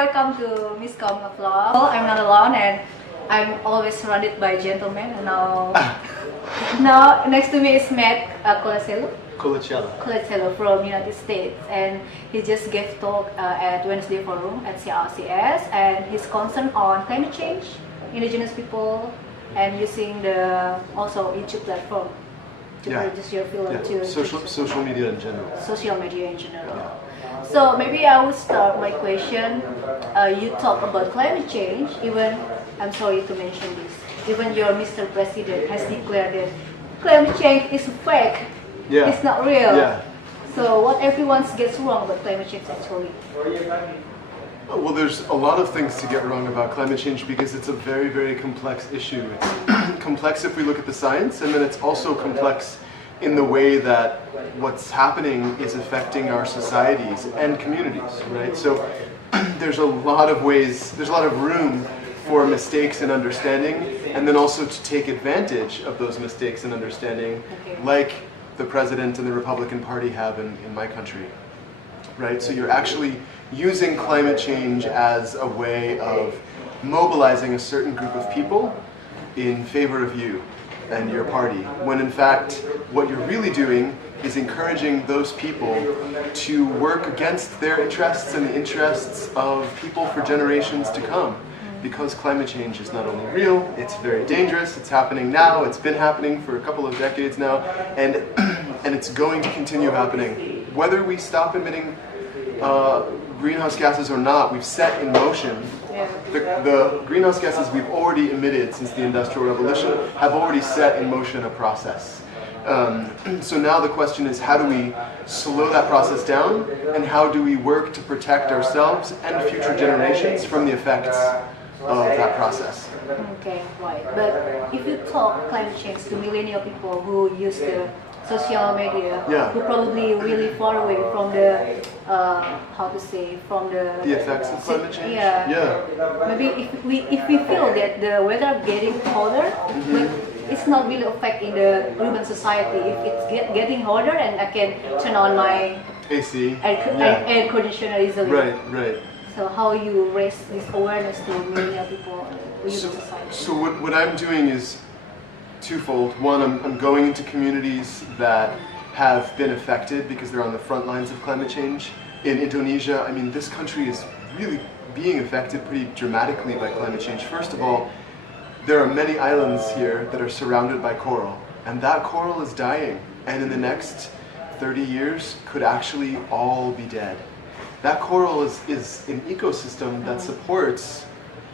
welcome to MissComm vlog. I'm not alone and I'm always surrounded by gentlemen. And now next to me is Colaciello from United States, and he just gave talk at Wednesday Forum at CRCS, and he's concerned on climate change, indigenous people, and using the also YouTube platform to produce your film to social media in general. Social media in general. Yeah. So maybe I will start my question. You talk about climate change. Even I'm sorry to mention this. Even your Mr. President has declared that climate change is fake. Yeah. It's not real. Yeah. So what everyone gets wrong about climate change actually? Well, there's a lot of things to get wrong about climate change because it's a very, very complex issue. It's complex if we look at the science, and then it's also complex in the way that what's happening is affecting our societies and communities, right? So there's a lot of ways, there's a lot of room for mistakes in understanding, and then also to take advantage of those mistakes in understanding, like the President and the Republican Party have in my country, right? So you're actually using climate change as a way of mobilizing a certain group of people in favor of you and your party, when in fact what you're really doing is encouraging those people to work against their interests and the interests of people for generations to come. Because climate change is not only real, it's very dangerous, it's happening now, it's been happening for a couple of decades now, and it's going to continue happening. Whether we stop emitting greenhouse gases or not, we've set in motion. The greenhouse gases we've already emitted since the Industrial Revolution have already set in motion a process. So now the question is, how do we slow that process down, and how do we work to protect ourselves and future generations from the effects of that process? Okay, right. But if you talk climate change to millennial people who use the social media, who probably really far away from the from the effects of climate change. Maybe if we feel that the weather getting colder, but it's not really affecting the urban society. If it's getting hotter, and I can turn on my AC, air conditioner easily. Right. So how you raise this awareness to millennial people in urban society? So what I'm doing is twofold. One, I'm going into communities that have been affected because they're on the front lines of climate change. In Indonesia, I mean, this country is really being affected pretty dramatically by climate change. First of all, there are many islands here that are surrounded by coral, and that coral is dying, and in the next 30 years could actually all be dead. That coral is an ecosystem that supports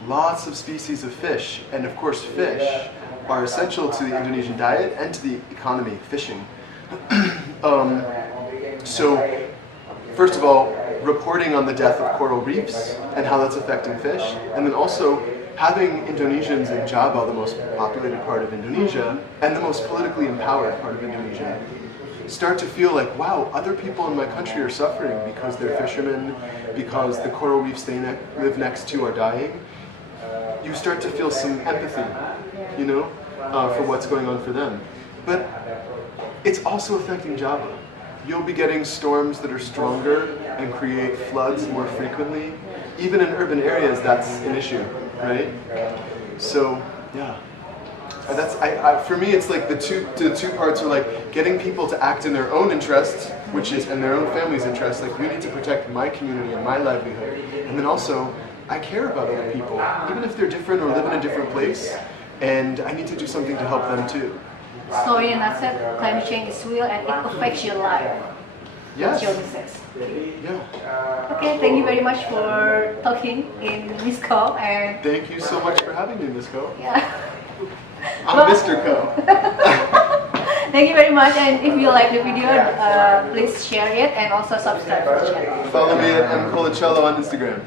lots of species of fish, and of course fish are essential to the Indonesian diet and to the economy, fishing. So, first of all, reporting on the death of coral reefs and how that's affecting fish, and then also having Indonesians in Java, the most populated part of Indonesia, and the most politically empowered part of Indonesia, start to feel like, wow, other people in my country are suffering because they're fishermen, because the coral reefs they live next to are dying. You start to feel some empathy, you know, for what's going on for them. But it's also affecting Java. You'll be getting storms that are stronger and create floods more frequently. Even in urban areas, that's an issue, right? So, yeah. For me, it's like the two parts are like getting people to act in their own interests, and their own family's interests. Like, we need to protect my community and my livelihood. And then also, I care about other people, even if they're different or live in a different place, and I need to do something to help them too. So in a nutshell, climate change is real and it affects your life. Yes. Your business. Yeah. Okay, thank you very much for talking in MissComm, and thank you so much for having me, MissComm. Yeah. I'm Mister Comm. Thank you very much, and if you like the video, please share it and also subscribe to the channel. Follow me at Colaciello on Instagram.